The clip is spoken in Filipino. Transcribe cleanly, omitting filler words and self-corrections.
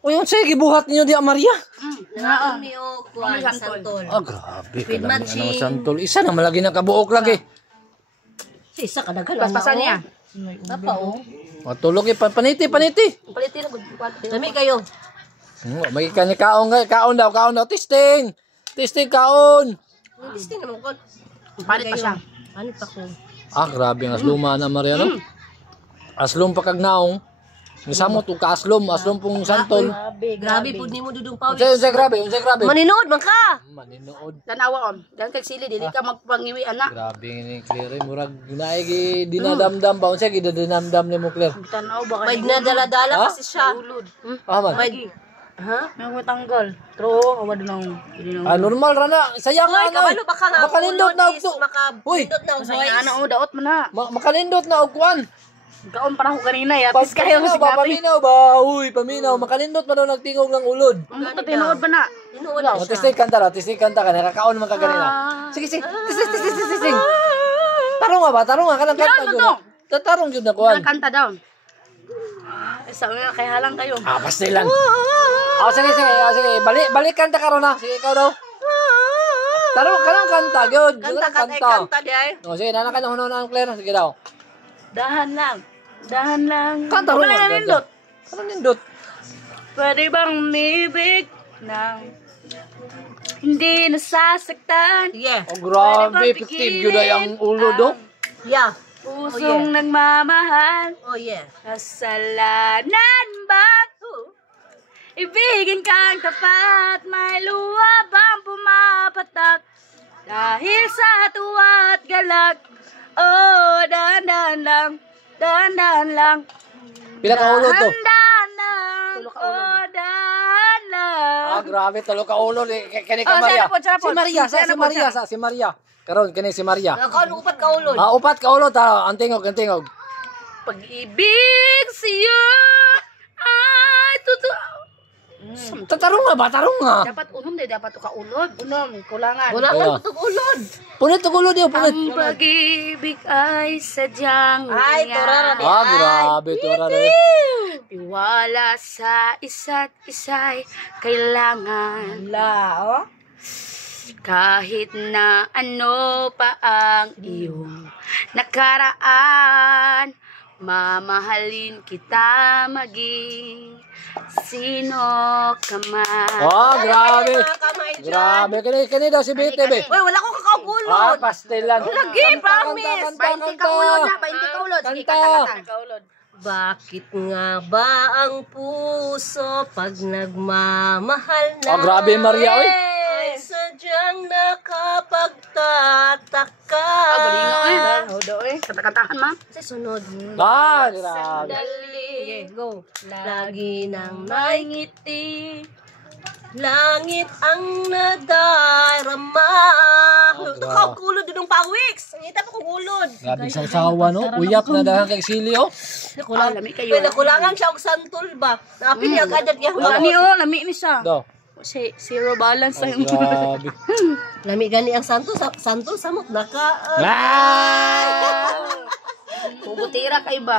O yung sige, buhat ninyo di Maria. Naraon mi o kuan santol. Ah, grabe. With Kadami matching. santol. Isa na malagi na kabuok lagi. Si isa kadagal. Paspasan niya. Apa o? Matulog paniti. Palitin ako. Dami kayo. May kaon daw. Testing, kaon. Gusto naman ko. Palit pa siya. Ano pa ko? Ah, grabe ang asluma na Maria, no? Aslum pa kag naong. Misamo to ka aslum pong santol. Grabe po ni mo dudong pawis. Unsay grabe. Maninood man ka. Maninood. Tanawa on. Dan kag sili dili ka magpangiwi ana. Grabe ni Claire, murag naay dinadamdam ba unsa gidadamdam nimo Claire? Tanaw ba May nadala-dala kasi siya. Ah man. Ha? May tanggal. Tro, awad nang. Ah, normal ra na. Sayang Hoy, na. kabalo baka nga. Makalindot na og Uy, Makabindot na og Say voice. ana o daot man na. makalindot na og kuan. Kaon para ko kanina ya. Pis kayo si Gabi. Paminaw ba? Uy, paminaw. Makalindot pa daw nagtingog ng ulod. Ang buto tinuod ba na? Tinuod na siya. Testing kanta ka. Nakakaon man ka kanina. Sige. Testing. Tarong nga kanang kanta Yan, gyud. Tatarong gyud na kuan. Ang kanta daw. Isa nga kay halang kayo. Ah, pastilan. Oh, sige. Balik kanta ka ron na. Sige, ikaw daw. Tarong kanang kanta gyud. Kanta di ay. Oh, sige, nana ka na hunon Claire. Sige daw. Dahan lang. Kanta ron. Wala na nindot. Kanang nindot. Pwede bang umibig ng hindi nasasaktan? Yeah. Oh, grabe. Fiktif gyud ay ang ulod do. Yeah. Pusong nagmamahal. Oh yeah. Kasalanan ba? Ibigin kang tapat, may luha bang pumapatak? Dahil sa tuwa at galak, oh, dahan-dahan lang. Pila ka ulod to? Dahan-dahan lang, oh, dahan lang. Ah, grabe, talo ka ulod. Kani ka Oh, Maria. sarap po. Si Maria. Karon kani si Maria. Nakaon upat ka ulod. Ah, upat ka ulod ta. Ang tingog. Pag-ibig sa'yo ay totoo. Tarong nga. Dapat unom de, dapat ka ulod. Unom, kulangan. Wala Oh. ka putog ulod. Punit og ulod yo, punit. Ang pag-ibig ay sadyang Ay, torara di. Ah, grabe to ra. Iwala sa isa't isa'y kailangan. oh. Kahit na ano pa ang iyong nakaraan, mamahalin kita maging sino ka man. Ah, grabe. Kamay dyan. Grabe kani daw si BTV. Uy, wala ko Ah, kakaulod. pastelan. Lagi, promise. 20 ka ulod na, 20 ka ulod. Sige, kanta. Bakit nga ba ang puso pag nagmamahal na? Ah, grabe Maria oy. Ay sadyang nakapagtataka. Hodo eh. Kanta-kantahan ma. Sa sunod. Ah, grabe. Dali. Go. Lagi nang may ngiti. Langit ang nadarama. Ito ka kulod dun ng pawiks. Ang ita pa kong ulod. Grabe sa sawa no. Uyap na dahan kay sili oh. Lami kayo. Nakulangan siya og santol ba? Napin niya kadyak niya. Lami ni siya. Do. Zero balance Oh, grabe. Lami gani ang santol samot naka. Ah! Bubutira kay ba?